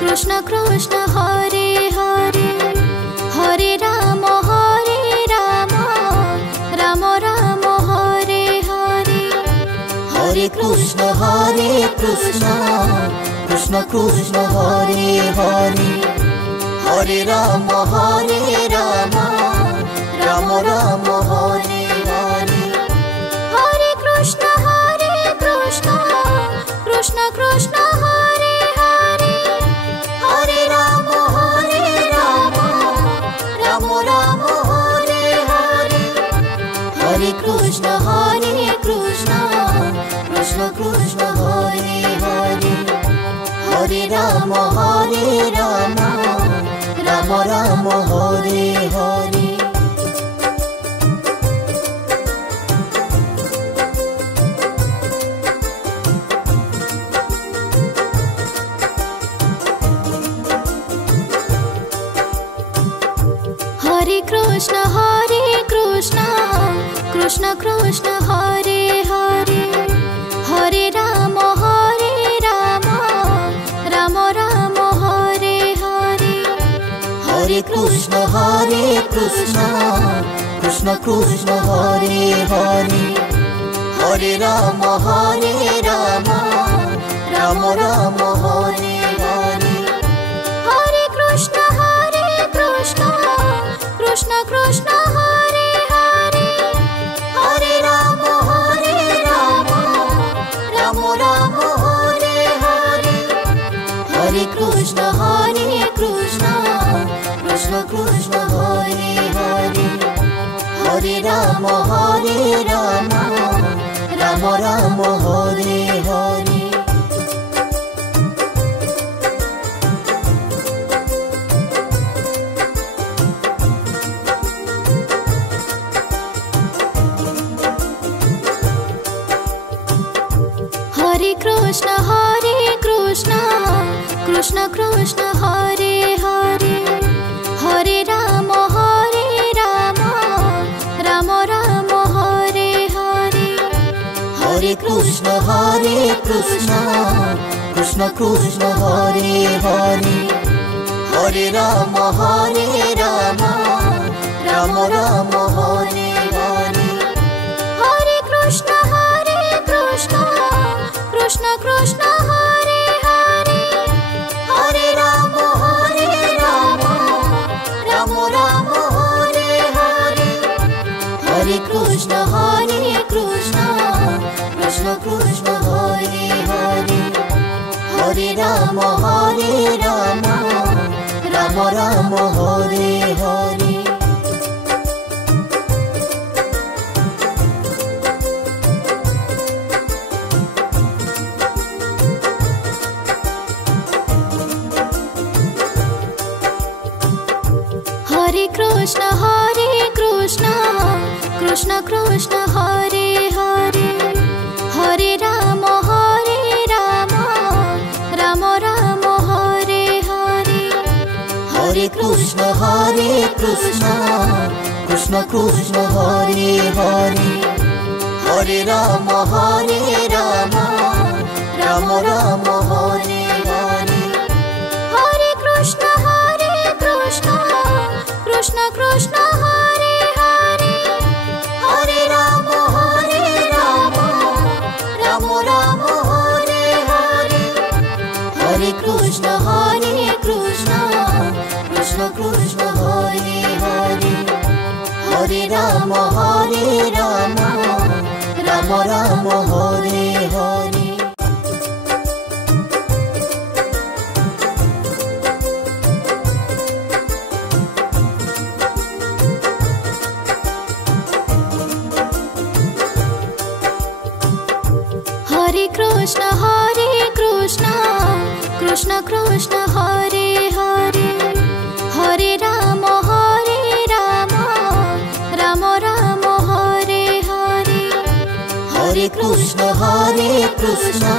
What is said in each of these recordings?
Krishna Krishna Hare Hare Hare Ram Ram Ram Hare Hare Hare Krishna Krishna Krishna Hare Hare Hare Ram Ram Ram Hare Hare Hare Krishna Krishna Krishna Hare Hare Hare Ram Ram Hare Hare Hare Krishna Krishna Krishna Hare Hare Hare Ram Ram Hare Hare Hare Krishna Krishna Krishna Hare Hare Hare Ram Ram Hare Hare Hare Krishna Krishna Krishna Hare Hare Hare Ram Ram Hare Hare Hare Krishna Krishna Krishna Hare Hare Hare Ram Ram Hare Hare Hare Krishna Krishna Krishna Hare Hare Hare Ram Ram Hare Hare Hare Krishna Krishna Krishna Hare Hare Hare Ram Ram Hare Hare Hare Krishna Krishna Krishna Hare Hare Hare Ram Ram Hare Hare Hare Krishna Krishna Krishna Hare Hare Hare Ram Ram Hare Hare Hare Krishna Krishna Krishna Hare Hare Hare Ram Ram Hare Hare Hare Krishna Krishna Krishna Hare Hare Hare Ram Ram Hare Hare Hare Krishna Krishna Krishna Hare Hare Hare Ram Ram Hare Hare Hare Krishna Krishna Krishna Hare Hare Hare Ram Ram Hare Hare Hare Krishna Krishna Krishna Hare Hare Hare Ram Ram Hare Hare Hare Krishna Krishna Krishna Hare Hare Hare Ram Ram Hare Hare Hare Krishna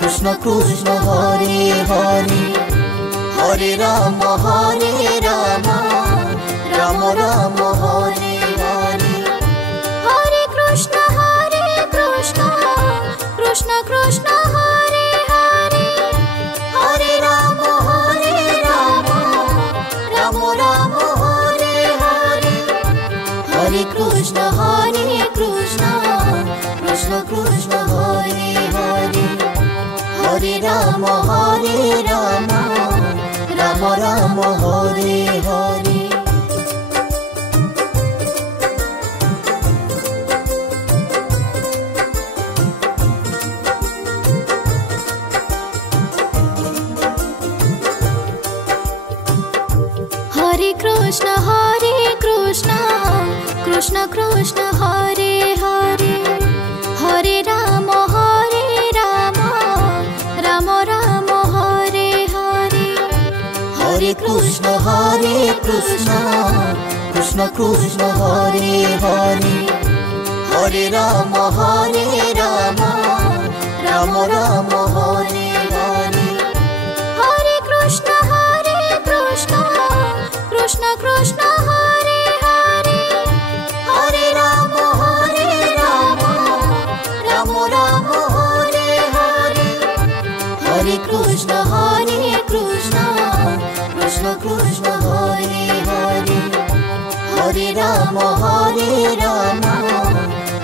Krishna Krishna Hare Hare Hare Ram Ram Hare Hare Hare Krishna Krishna Krishna Hare Hare Ram Ram Ram Hare Hare. Hare Krishna Krishna Krishna Hare Hare, Hare Ram Ram Ram Hare Hare. Hare Krishna Krishna Krishna Hare Hare, Hare Ram Ram Ram Hare Hare. Hare Krishna Krishna Krishna Hare Hare, Hare Ram Ram Ram Hare Hare. Hare Krishna Krishna Krishna Hare Hare, Hare Ram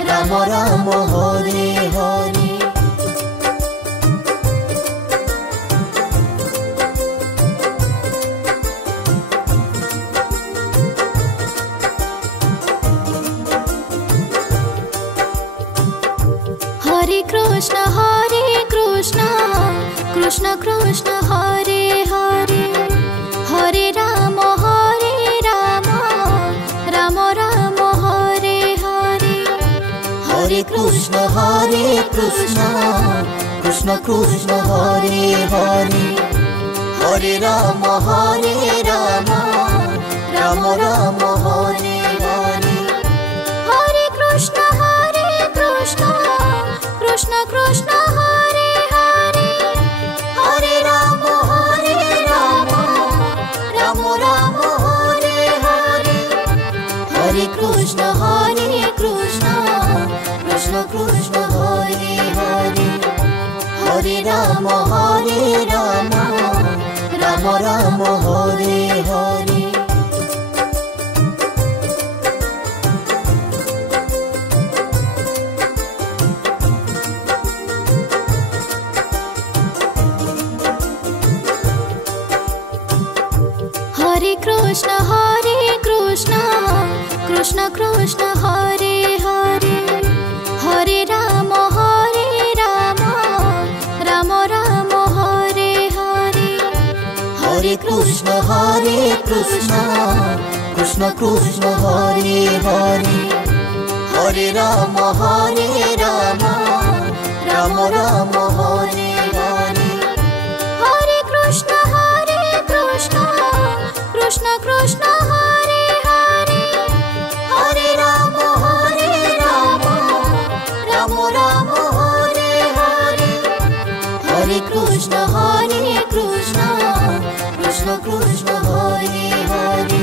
Ram Ram Hare Hare. Hare Krishna Krishna Krishna Hare Hare, Hare Ram Ram Ram Hare Hare. Hare Krishna Krishna Krishna Hare Hare, Hare Ram Ram Ram Hare Hare. Hare Krishna Krishna Krishna Hare Hare, Hare Ram Ram Ram Hare Hare. Hare Krishna Krishna Krishna Hare Hare, Hare Ram Ram Ram Hare Hare. Hare Krishna Krishna Krishna Hare Hare, Hare Ram Ram Ram Hare Hare. Hare Krishna Krishna Krishna Hare Hare, Hare Ram Ram Ram Hare Hare. Hare Krishna Krishna Krishna Hare Hare, Hare Ram Ram Ram Hare Hare. Hare Krishna Krishna Krishna Hare Hare, Hare Ram Ram Ram Hare Hare. Hare Krishna Krishna Krishna Hare Hare,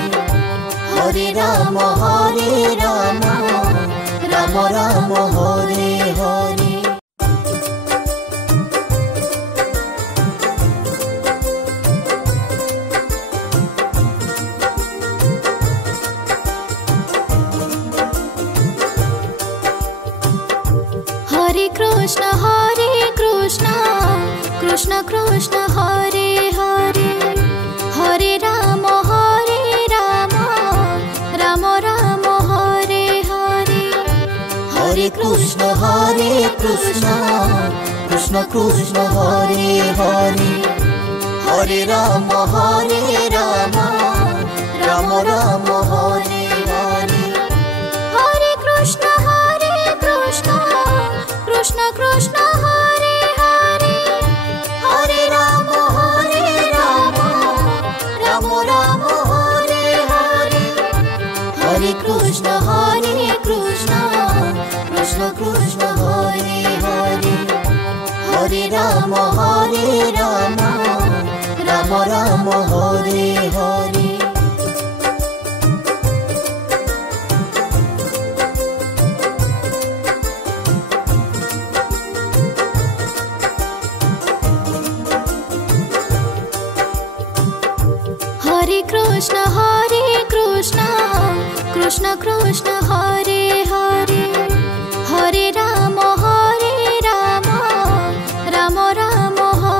Hare Ram Ram Ram Hare Hare. Hare Krishna Krishna Krishna Hare Hare, Hare Ram Ram Ram Hare Hare. Hare Krishna Krishna Krishna Hare Hare, Hare Ram Ram Ram Hare Hare. Hare Krishna Krishna Krishna Hare Hare, Hare Ram Ram Ram Hare Hare. Hare Krishna Krishna Krishna Hare Hare, Hare Ram Ram Ram Hare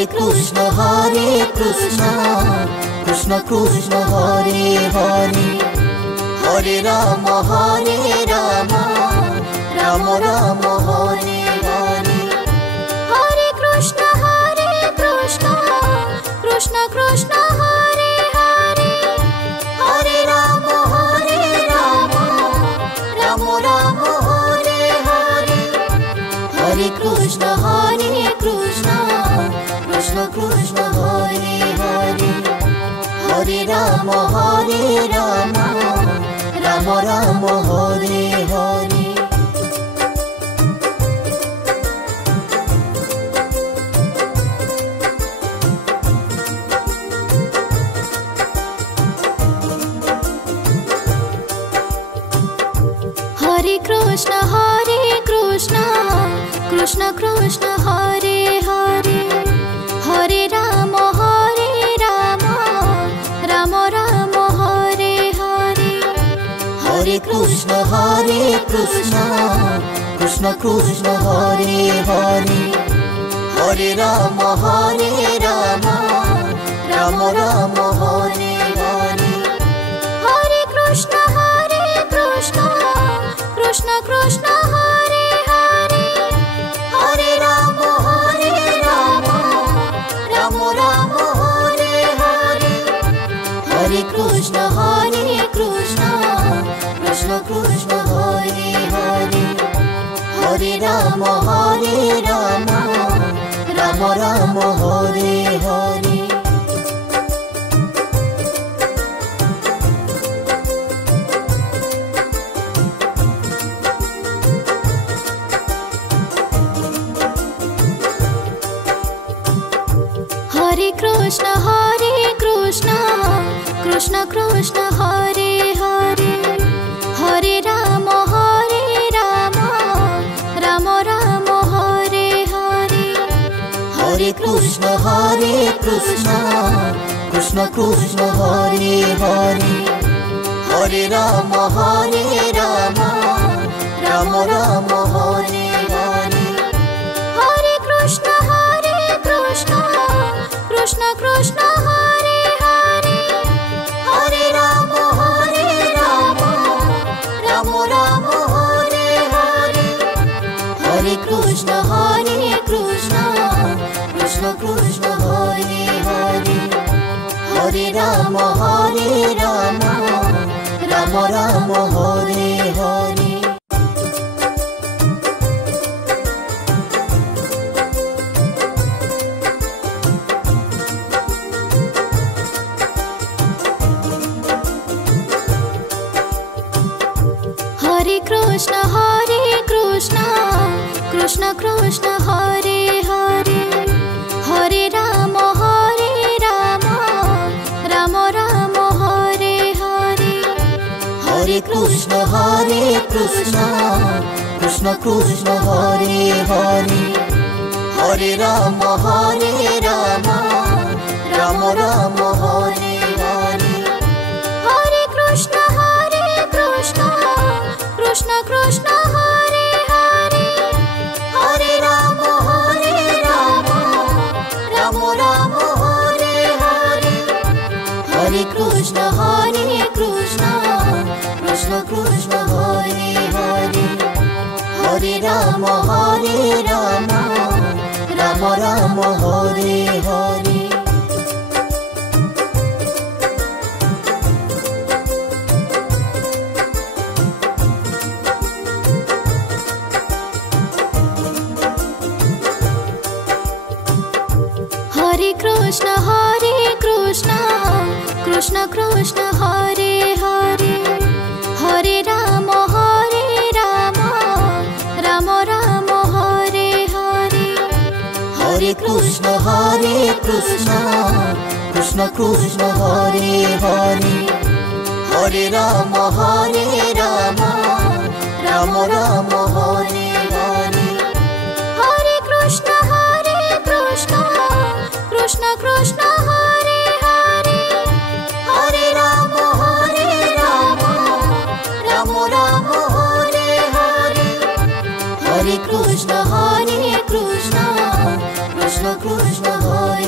Hare Krishna Krishna Krishna Hare Hare Hare Rama Rama Rama Hare Hare Hare Krishna Krishna Krishna Hare Hare Hare Rama Rama Rama Hare Hare Hare Krishna Krishna Krishna Hare Hare Hare Rama Rama Rama Hare Hare Hare Krishna Krishna Krishna Hare Hare Hare Rama Rama Rama Hare Hare Hare Krishna Krishna Krishna Hare Hare Hare Rama Rama Rama Hare Hare Hare Krishna Krishna Krishna Hare Hare Hare Rama Rama Rama Hare Hare Hare Krishna Krishna Hare Hare Hare Rama Rama Rama Hare Hare Hare Krishna Krishna Krishna Hare Hare Hare Rama Rama Rama Hare Hare Hare Krishna Krishna Hare Hare Hare Rama Rama Rama Hare Hare Hare Krishna Krishna Krishna Hare Hare Hare Rama Rama Rama Hare Hare Hare Krishna Krishna Hare Hare Hare Rama Rama Rama Hare Hare Hare Krishna Krishna Krishna Hare Hare Hare Rama Rama Rama Hare Hare Hare Krishna Krishna Hare Hare Hare Rama Rama Rama Hare Hare Hare Krishna Krishna Krishna Hare Hare Hare Rama Rama Rama Hare Hare Hare Krishna Krishna Hare Hare Hare Rama Rama Rama Hare Hare Hare Krishna Krishna Krishna Hare Hare Hare Rama Rama Rama Hare Hare Hare Krishna Krishna Hare Hare Hare Rama Rama Rama Hare Hare Hare Krishna Krishna Krishna Hare Hare Hare Rama Rama Rama Hare Hare Hare Krishna Krishna Hare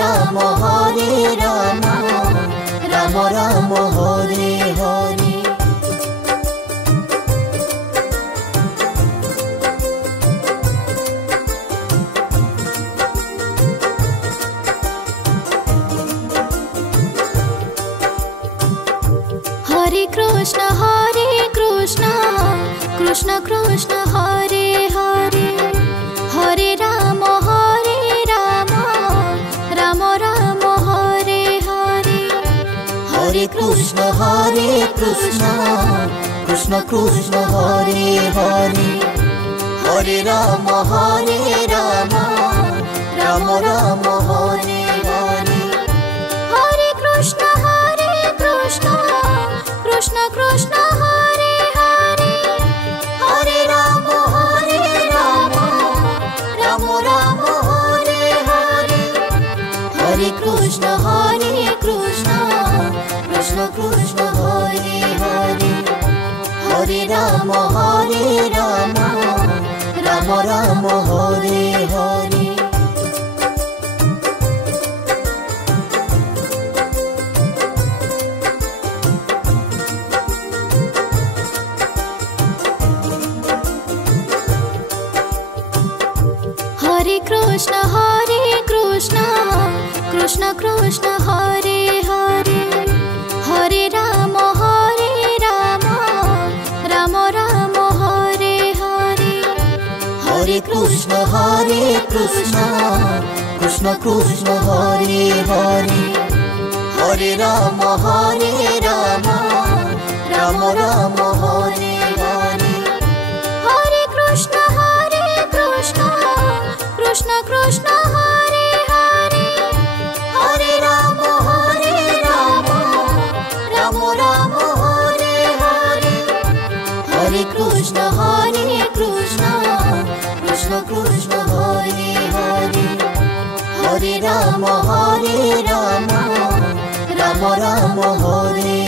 Ram Ram Ram Hare Hare. Hare Krishna Krishna Krishna Hare Hare, Hare Ram Ram Ram Hare Hare. Hare Krishna Krishna Krishna Hare Hare, Hare Ram Ram Ram Hare Hare. Hare Krishna Krishna Krishna Hare Hare, Hare Ram Ram Ram Hare Hare. Hare Krishna Krishna Krishna Hare Hare, Hare Ram Ram Ram Hare Hare. Hare Krishna Krishna Krishna Hare Hare, Hare Ram Ram Ram Hare Hare. Hare Krishna Krishna Krishna Hare Hare, Hare Ram Ram Ram Hare Hare. Hare Krishna Krishna Krishna Hare Hare, Hare Ram Ram Ram Hare Hare. Hare Krishna Krishna Krishna Hare Hare, Hare Ram Ram Ram Hare